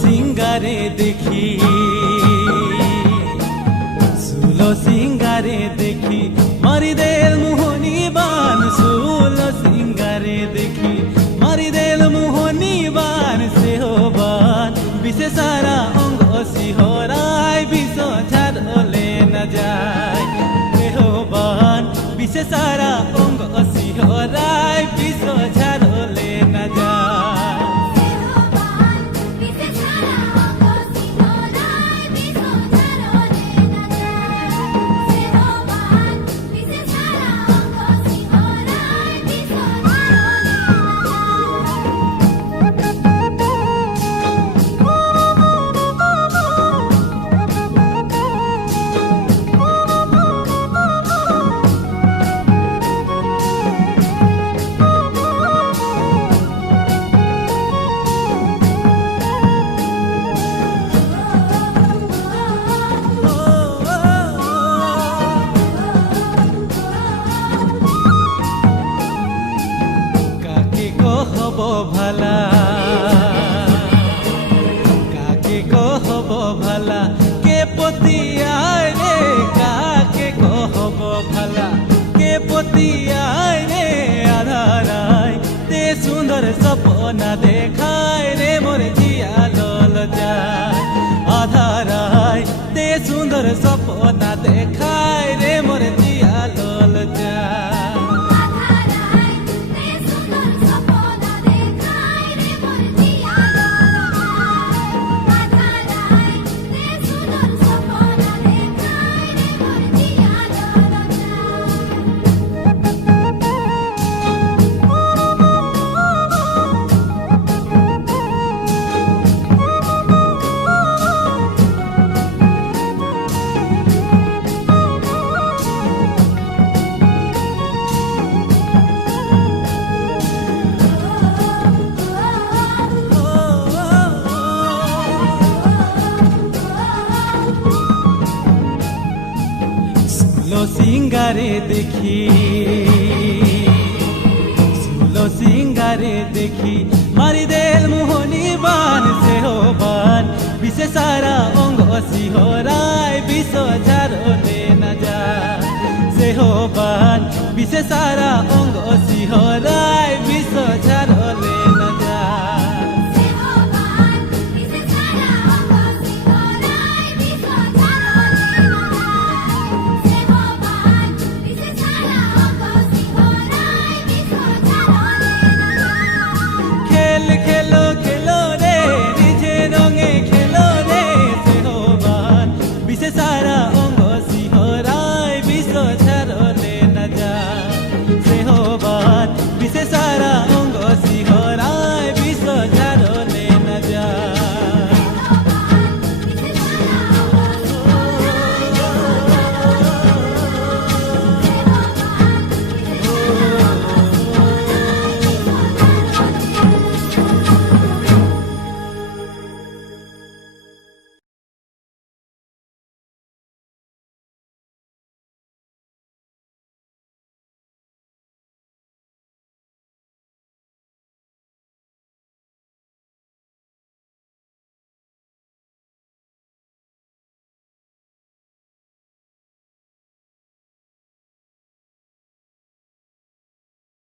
सिंगारे देखी सुलो सिंगारे देखी मारी देल मोहनी बान सुलो सिंगारे देखी मारी देल मोहनी बान से हो बान विशे सारा अंग सिहराय विश्व छाड़ले न जाय से हो बान विशे सारा अंग सिहराय विश्व छाड़ले न जाय। भला काके कहब भला के पतियाय रे काके कहब भला के पतियाय रे आधाराय ते सुंदर सपना देखाय रे मोर जिया लल जाय आधाराय ते सुंदर सपना देखाय रे मोर जिया लल जाय। सिंगारे देखी सुलो सिंगारे देखी मारी देल मोहनी बान से हो बान विशे सारा अंग सिहराय विश्व छाड़ले न जाय से हो बान विशे सारा अंग सिहराय